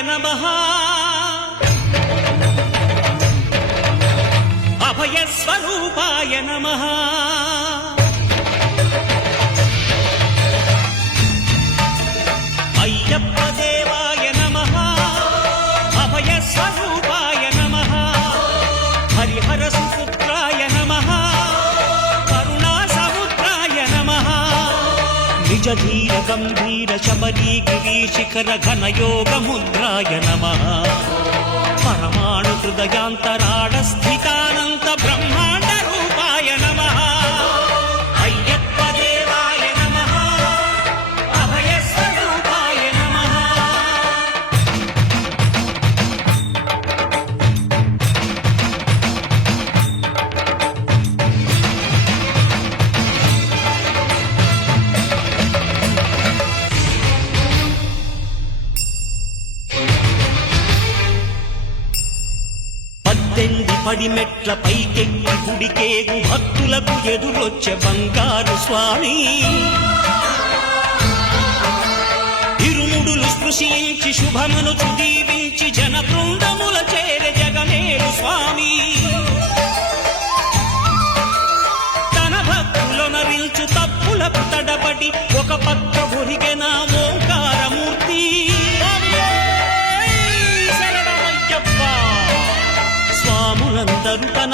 నమ. అభయస్వరూపాయ నమ. అయ్యప్పదే నిజ ధీర గంభీర శబరీ గిరి శిఖర ఘన యోగ ముద్రాయ నమ. పరమాణు హృదయాంతరాడ స్థితా పది మెట్ల పైకెక్కి గుడికేగు భక్తులకు ఎదురొచ్చే బంగారు స్వామి. ఇరుముడులు స్పృశించి శుభమును చుదీవించి జన బృందము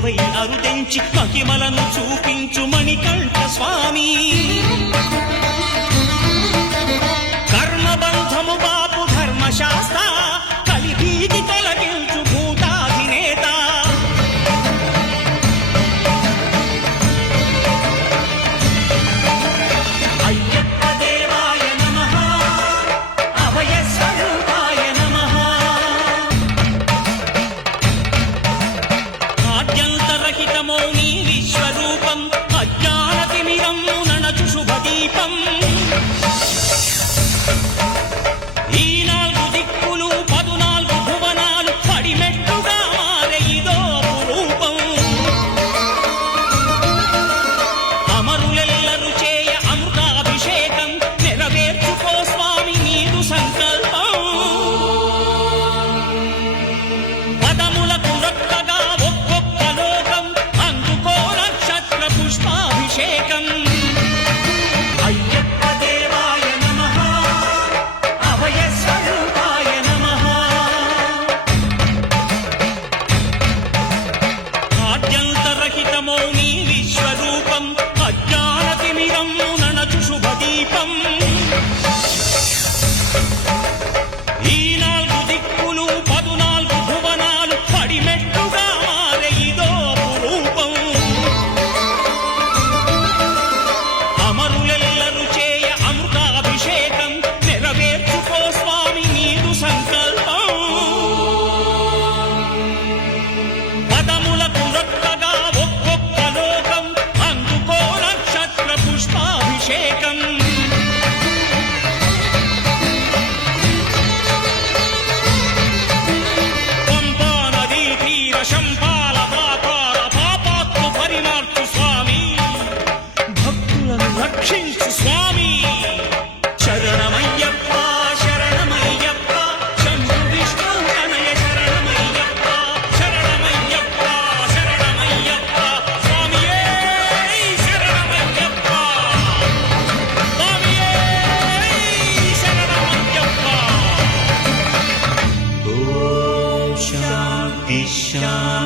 సజ్జోతివై అరుదెంచి మహిమలను చూపించు మణికంఠ స్వామి. శుభదీపం.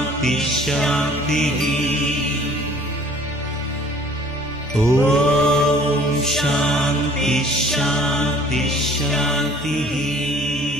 शान्ति। शान्तिः ॐ शान्ति शान्ति।